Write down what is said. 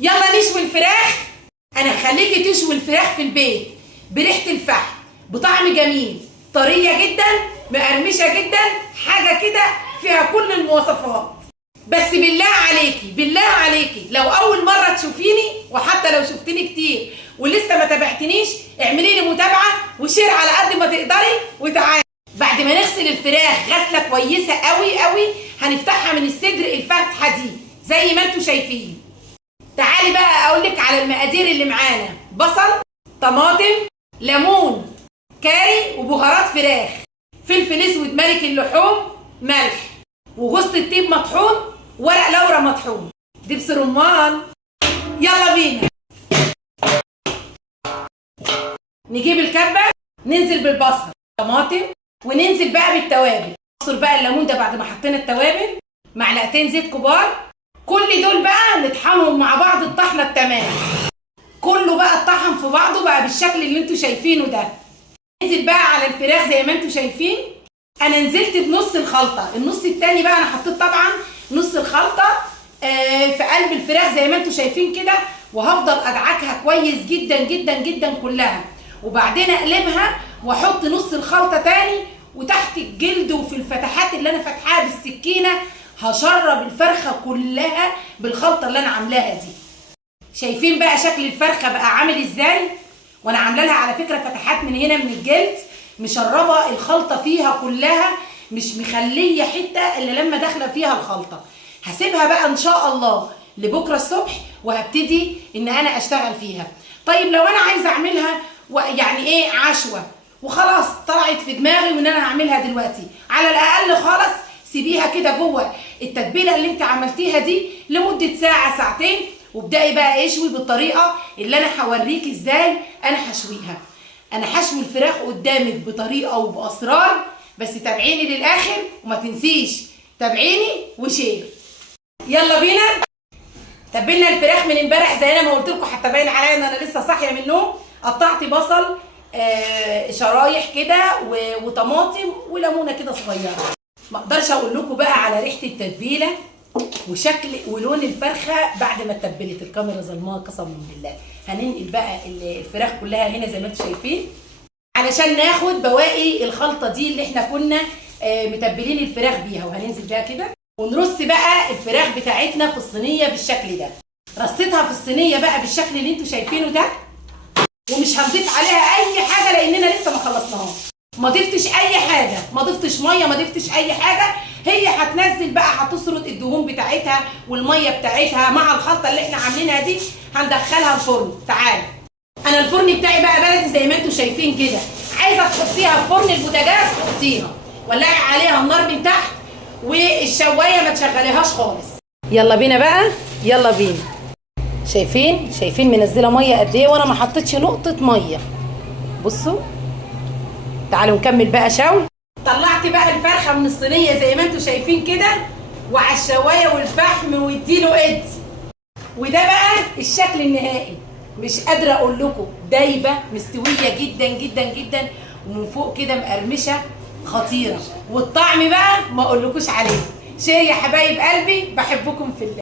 يلا نشوي الفراخ. انا هخليكي تشوي الفراخ في البيت بريحه الفحم، بطعم جميل، طريه جدا، مقرمشه جدا، حاجه كده فيها كل المواصفات. بس بالله عليكي بالله عليكي لو اول مره تشوفيني، وحتى لو شفتني كتير ولسه ما تابعتنيش، اعملي لي متابعه وشير على قد ما تقدري وتعالي. بعد ما نغسل الفراخ غسله كويسه قوي قوي، هنفتحها من الصدر الفتحه دي زي ما انتم شايفين. تعالي بقى اقول لك على المقادير اللي معانا: بصل، طماطم، ليمون، كاري، وبهارات فراخ، فلفل اسود ملك اللحوم، ملح، وجوز الطيب مطحون، ورق لورا مطحون، دبس رمان. يلا بينا نجيب الكبه، ننزل بالبصل، طماطم، وننزل بقى بالتوابل. نعصر بقى الليمون ده بعد ما حطينا التوابل، معلقتين زيت كبار. كل دول بقى نطحنهم مع بعض الطحنه التمام. كله بقى اتطحن في بعضه بقى بالشكل اللي انتوا شايفينه ده. ننزل بقى على الفراخ زي ما انتوا شايفين. انا نزلت بنص الخلطه، النص التاني بقى انا حطيت طبعا نص الخلطه في قلب الفراخ زي ما انتوا شايفين كده، وهفضل ادعكها كويس جدا جدا جدا كلها، وبعدين اقلبها واحط نص الخلطه تاني، وتحت الجلد وفي الفتحات اللي انا فاتحاها بالسكينه هشرب الفرخه كلها بالخلطه اللي انا عاملاها دي. شايفين بقى شكل الفرخه بقى عامل ازاي؟ وانا عامله لها على فكره فتحات من هنا من الجلد، مشربه الخلطه فيها كلها، مش مخليه حته الا لما داخله فيها الخلطه. هسيبها بقى ان شاء الله لبكره الصبح، وهبتدي ان انا اشتغل فيها. طيب لو انا عايزه اعملها يعني ايه عشوه وخلاص طلعت في دماغي وان انا هعملها دلوقتي، على الاقل خالص سيبيها كده جوه التتبيله اللي انت عملتيها دي لمده ساعه ساعتين، وابدأي بقى اشوي بالطريقه اللي انا هوريك ازاي انا هشويها. انا هشوي الفراخ قدامك بطريقه وباسرار، بس تابعيني للاخر وما تنسيش تابعيني وشير. يلا بينا. تبلنا الفراخ من امبارح زي انا ما قلت لكم، حتى باين عليا ان انا لسه صاحيه من النوم. قطعت بصل شرايح كده وطماطم وليمونه كده صغيره. ما اقدرش اقول لكم بقى على ريحه التتبيله وشكل ولون الفرخه بعد ما اتبلت. الكاميرا ظلمها قسما بالله. هننقل بقى الفراخ كلها هنا زي ما انتم شايفين علشان ناخد بواقي الخلطه دي اللي احنا كنا متبلين الفراخ بيها، وهننزل بيها كده ونرص بقى الفراخ بتاعتنا في الصينيه بالشكل ده. رصيتها في الصينيه بقى بالشكل اللي انتم شايفينه ده، ومش هنضيف عليها اي حاجه لاننا لسه ما خلصناهاش. ما ضفتش اي حاجه، ما ضفتش ميه، ما ضفتش اي حاجه. هي هتنزل بقى، هتسرد الدهون بتاعتها والميه بتاعتها مع الخلطه اللي احنا عاملينها دي. هندخلها الفرن. تعالى، انا الفرن بتاعي بقى بلدي زي ما انتم شايفين كده. عايزه تحطيها في فرن البوتاجاز حطيها، ولعي عليها النار من تحت، والشوايه ما تشغليهاش خالص. يلا بينا بقى، يلا بينا. شايفين منزله ميه قد ايه، وانا ما حطيتش نقطه ميه. بصوا، تعالوا نكمل بقى شوي. طلعت بقى الفرخه من الصينيه زي ما انتم شايفين كده، وعلى الشوايه والفحم واديله ادي. وده بقى الشكل النهائي. مش قادره اقول لكم، دايبه مستويه جدا جدا جدا، ومن فوق كده مقرمشه خطيره. والطعم بقى ما اقولكوش عليه. شير يا حبايب قلبي، بحبكم في الله.